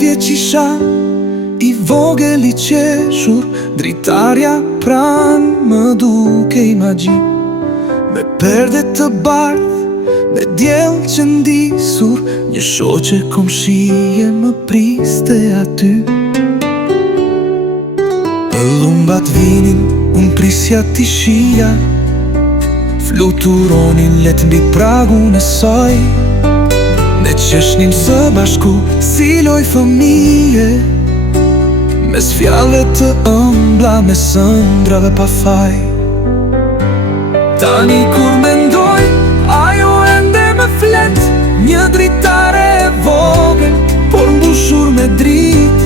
vjeç isha i vogël i qeshur, dritarja pran më duke imagji. Me perde të bardh, me djell që ndisur, një shoqe komshije më priste aty. Pëllumbat vinin, unë prisja t'i shija, fluturonin let mbi pragun e saj. Ne qeshnim së bashku si loj fëmije, mes fjallëve të ëmbla, mes ëndrave pa faj. Tani kur mendoj, ajo ende më flet, një dritare e vogël, por mbushur me drit.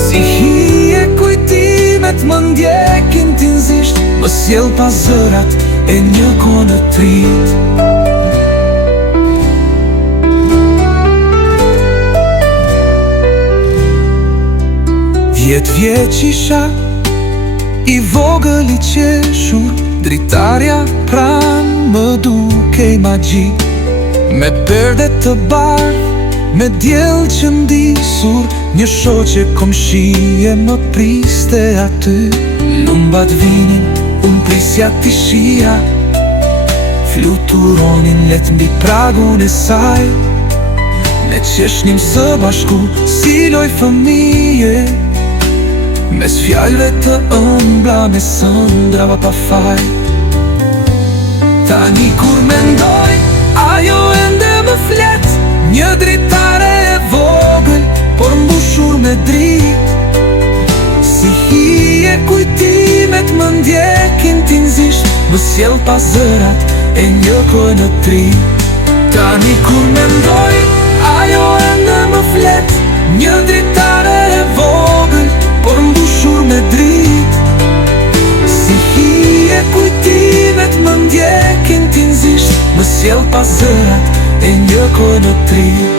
Si hije kujtimet më ndjekin tinzisht, më sjell pa zërat e një kohë trit. Vjet vjeç isha i vogël i qeshur, dritarja pran më duke imagji. Me perde të bardh, me djell që ndisur, një shoqe komshije më priste aty. Lumbat vinin, unë prisja t'i shija, fluturonin let mbi pragun e saj. Ne qeshnim së bashku si loj fëmije, mes fjallëve të ëmbla, mes ëndrave pa faj. Tani kur mendoj, ajo ende më flet, një dritare e vogël, por mbushur me drit. Si hije kujtimet më ndjekin tinzisht, më sjell pa zërat e një kohë trit. Tani kur mendoj, ajo ende më flet, një dritare e vogël, por mbushur me drit. Si hije kujtimet më ndjekin tinzisht, më sjell pa zërat e një kohë trit.